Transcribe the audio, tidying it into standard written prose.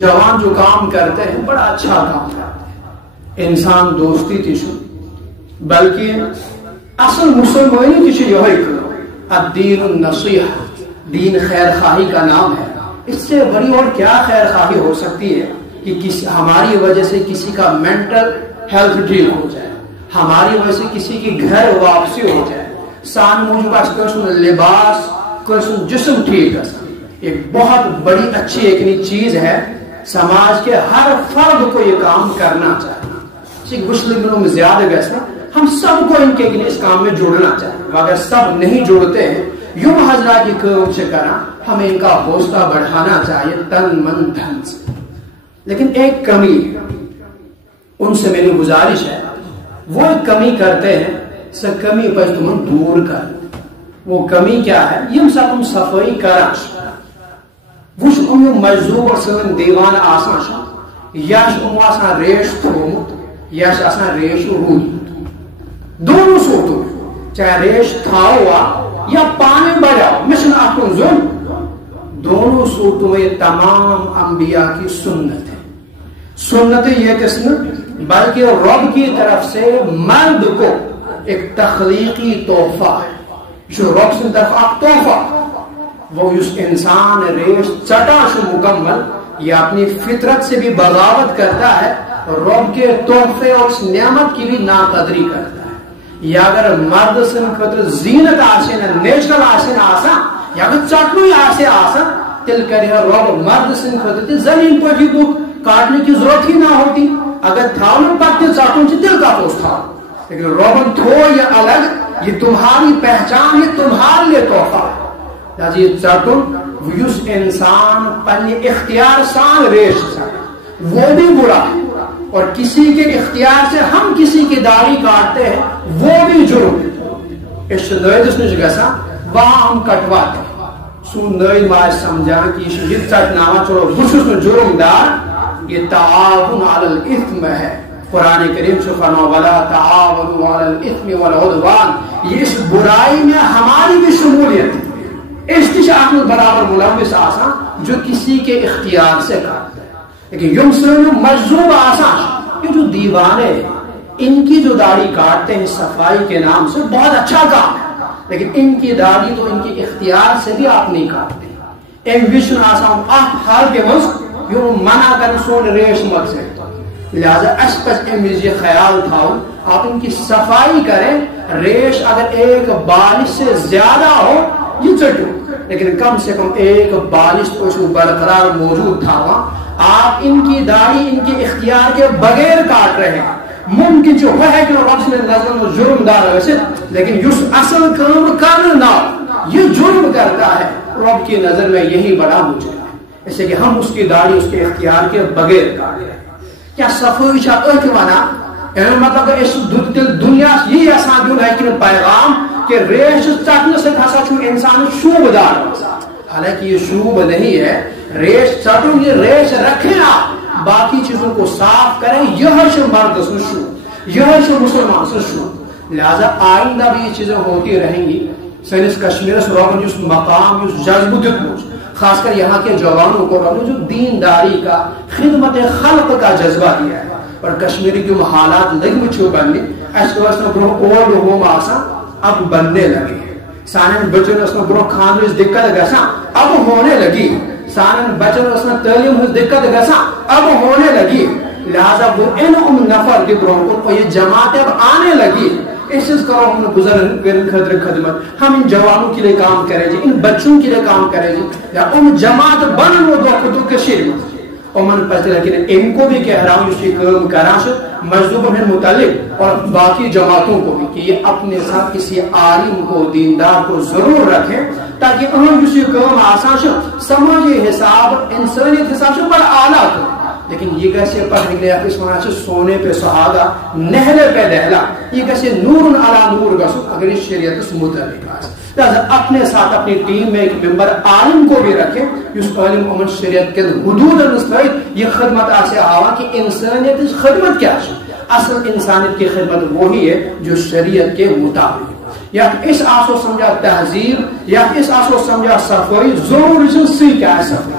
جوان جو کام کرتے ہیں بڑا اچھا کام کرتے ہیں، انسان دوستی تیشو بلکہ اصل مسلمانی تیشو یہ الدین النصیحہ، دین خیر خواہی کا نام ہے۔ اس سے بڑی اور کیا خیر خواہی ہو سکتی ہے کہ ہماری وجہ سے کسی کا مینٹل ہیلتھ ٹھیک ہو جائے، ہماری وجہ سے کسی کی گھر واپسی ہو جائے، سان موجود کسن لباس کسن جسم ٹھیک ہے۔ ایک بہت بڑی اچھی ایک چیز ہے، سماج کے ہر فرد کو یہ کام کرنا چاہیے۔ مسلم زیادہ گیسنا ہم سب کو ان کے اس کام میں جڑنا چاہیے، اگر سب نہیں جڑتے ہیں یوں حضرات کی کام سے کرنا، ہمیں ان کا حوصلہ بڑھانا چاہیے تن من دھن سے۔ لیکن ایک کمی ان سے میری گزارش ہے، وہ ایک کمی کرتے ہیں، سر کمی پر تم دور کر۔ وہ کمی کیا ہے؟ یم سا تم صفائی کراش وش مجذوب اور سن دیوان آسان یش آسان ریش تھومت یش آسان ریش رود، دونوں صورتوں چاہے ریش تھاؤ یا پانی بڑھاؤ مشن اپن ظلم، دونوں صورتوں میں تمام انبیاء کی سنت ہے۔ سنت یہ قسم بلکہ رب کی طرف سے مرد کو ایک تخلیقی تحفہ ہے، جو رب سے طرف ایک تحفہ، وہ اس انسان ریش چٹا سے مکمل یا اپنی فطرت سے بھی بغاوت کرتا ہے، رب کے تحفے اور اس نعمت کی بھی ناقدری کرتا ہے۔ یا اگر مرد سن خطر زینت آسے نہ نیچرل آسے نہ آسا یا اگر چٹنوی آسے آسا تل کرے رب مرد سن خطر زمین پر ہی تو کاٹنے کی ضرورت ہی نہ ہوتی، اگر تھاؤن پتے چاٹوں سے دل کا پوست تھا، لیکن رب تھو یہ الگ، یہ تمہاری پہچان، یہ تمہارے لیے تحفہ ہے۔ یہ چٹن اس انسان پنی اختیار سان ریش سا وہ بھی برا ہے، اور کسی کے اختیار سے ہم کسی کی داڑھی کاٹتے ہیں وہ بھی جرم ہے۔ اس نویدس نش گسا وہاں ہم کٹواتے ہیں، سون نوید ماج سمجھا کہ یہ چٹناما چلو بشس میں جرم دار، یہ تعاون علی الاثم ہے۔ قرآن کریم سے فرما ولا تعاونوا علی الاثم والعدوان، یہ اس برائی میں ہماری بھی شمولیت ہے۔ استشاعت برابر ملوث آسان جو کسی کے اختیار سے کرتا ہے، لیکن یم سن مجذوب آسان، یہ جو دیوانے ہیں ان کی جو داڑھی کاٹتے ہیں صفائی کے نام سے بہت اچھا کام ہے، لیکن ان کی داڑھی تو ان کی اختیار سے بھی آپ نہیں کاٹتے۔ ایک وشن آسان آپ ہر کے وقت یوں منع کر سون ریش مت سے، لہذا اس پس امیز یہ خیال تھاؤ آپ ان کی صفائی کریں، ریش اگر ایک بالش سے زیادہ ہو یہ چٹو، لیکن کم سے کم ایک بالش تو اس کو برقرار موجود تھا وہاں، آپ ان کی داڑھی ان کے اختیار کے بغیر کاٹ رہے ہیں۔ ممکن جو ہے کہ رب سے نظر میں جرم دار ہے ویسے، لیکن اس اصل کام کرنا یہ جرم کرتا ہے، رب کی نظر میں یہی بڑا مجرم ہے، اس لیے کہ ہم اس کی داڑھی اس کے اختیار کے بغیر کاٹ رہے ہیں۔ کیا صفائی چھا اتوانا مطلب اس دنیا یہ آسان دیون ہے کہ پیغام کہ ریش چٹنے سے ہسا چھو انسان شوب دار، حالانکہ یہ شوب نہیں ہے، ریش چٹوں یہ ریش رکھیں آپ، باقی چیزوں کو صاف کریں، یہ ہے مرد سے شوب، یہ ہے مسلمان سے شوب۔ لہذا آئندہ بھی یہ چیزیں ہوتی رہیں گی۔ سینس کشمیر سے روگن جس مقام اس جذب دتموش، خاص کر یہاں کے جوانوں کو روگن جو دینداری کا خدمت خلق کا جذبہ دیا ہے، اور کشمیری کی حالات لگم چھو بننے اس کو اس نے برو اولڈ ہوم آسان اب بننے لگے، سانن بچن اس نے برو خاندر اس دقت گسا اب ہونے لگی، سانن بچن اس نے تعلیم اس دقت گسا اب ہونے لگی، لہذا وہ ان نفر کی برو کو یہ جماعت اب آنے لگی۔ اس چیز کرو ہم گزر خطر خدمت، ہم ان جوانوں کے لیے کام کریں جی، ان بچوں کے لیے کام کریں جی، یا ان جماعت بن وہ دو خطو کشیر میں امن پتہ، لیکن ان کو بھی کہہ رہا ہوں اسی کام کراش مجذوب میں متعلق اور باقی جماعتوں کو بھی کہ یہ اپنے ساتھ کسی عالم کو دیندار کو ضرور رکھیں، تاکہ انہوں اسی کام آسان سماجی حساب انسانیت حساب سے بڑا اعلیٰ ہو۔ لیکن یہ کیسے پڑھ نکلے اس وجہ سے سونے پہ سہاگا نہلے پہ دہلا، یہ کیسے نور علی نور گسو اگر اس شریعت سے متعلق ہے۔ لہذا اپنے ساتھ اپنی ٹیم میں ایک ممبر عالم کو بھی رکھیں، اس عالم امن شریعت کے حدود نسبت یہ خدمت آسے آوا کہ انسانیت خدمت کیا ہے، اصل انسانیت کی خدمت وہی ہے جو شریعت کے مطابق، یا اس آسو سمجھا تہذیب یا اس آسو سمجھا صفائی ضرور سی کیا ہے صفائی۔